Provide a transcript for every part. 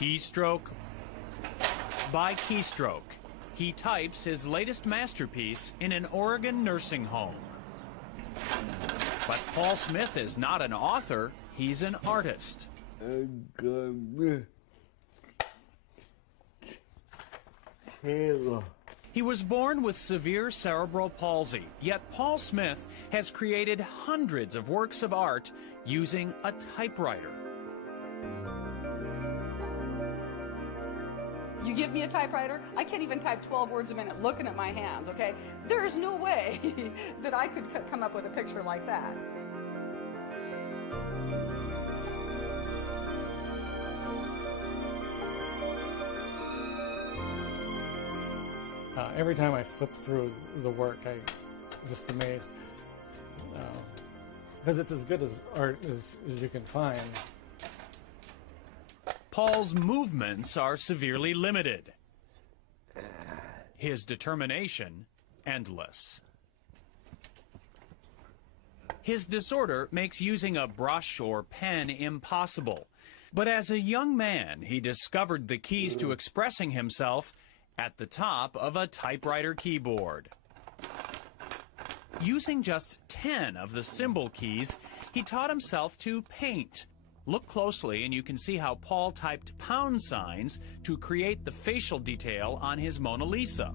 Keystroke by keystroke, he types his latest masterpiece in an Oregon nursing home. But Paul Smith is not an author, he's an artist. He was born with severe cerebral palsy, yet Paul Smith has created hundreds of works of art using a typewriter. You give me a typewriter, I can't even type 12 words a minute looking at my hands, okay? There is no way that I could come up with a picture like that. Every time I flip through the work, I'm just amazed. Because it's as good as art as you can find. Paul's movements are severely limited. His determination, endless. His disorder makes using a brush or pen impossible. But as a young man, he discovered the keys to expressing himself at the top of a typewriter keyboard. Using just 10 of the symbol keys, he taught himself to paint. Look closely and you can see how Paul typed pound signs to create the facial detail on his Mona Lisa.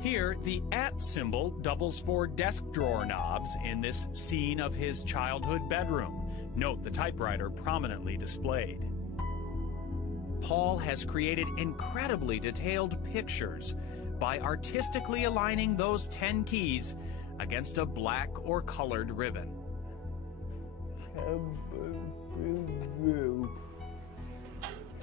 Here, the @ symbol doubles for desk drawer knobs in this scene of his childhood bedroom. Note the typewriter prominently displayed. Paul has created incredibly detailed pictures by artistically aligning those 10 keys against a black or colored ribbon.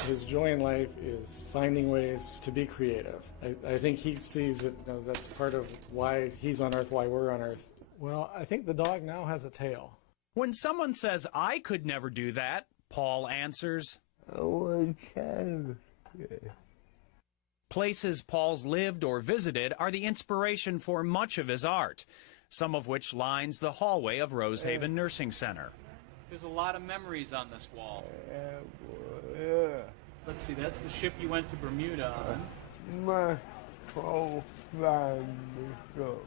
His joy in life is finding ways to be creative. I think he sees that that's part of why he's on Earth, why we're on Earth. Well, I think the dog now has a tail. When someone says, "I could never do that," Paul answers, "Oh, I can." Places Paul's lived or visited are the inspiration for much of his art, some of which lines the hallway of Rosehaven Nursing Center. There's a lot of memories on this wall. Let's see, that's the ship you went to Bermuda on. My whole family go.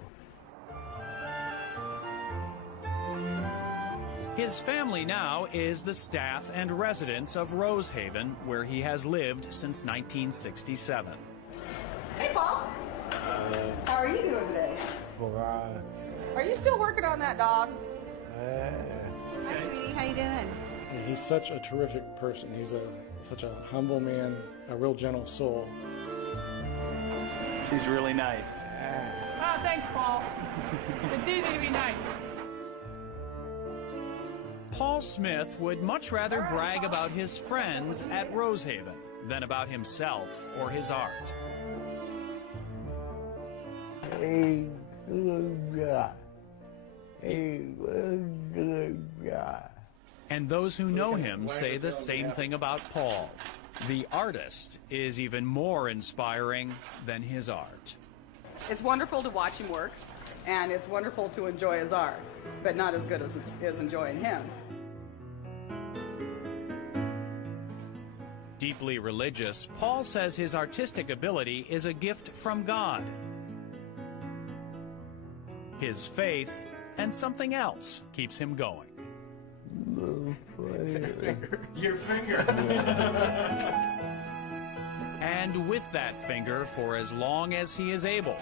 His family now is the staff and residents of Rosehaven, where he has lived since 1967. Hey, Paul. How are you doing today? Are you still working on that dog? Hi, sweetie. How you doing? He's such a terrific person. He's such a humble man, a real gentle soul. She's really nice. Oh, thanks, Paul. It's easy to be nice. Paul Smith would much rather brag about his friends at Rosehaven than about himself or his art. Hey, good guy. Hey, good guy. And those who know him say the same thing about Paul. The artist is even more inspiring than his art. It's wonderful to watch him work, and it's wonderful to enjoy his art, but not as good as it's enjoying him. Deeply religious, Paul says his artistic ability is a gift from God. His faith and something else keeps him going. Your finger. And with that finger, for as long as he is able,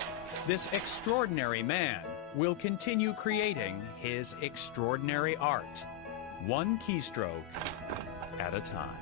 this extraordinary man will continue creating his extraordinary art, one keystroke at a time.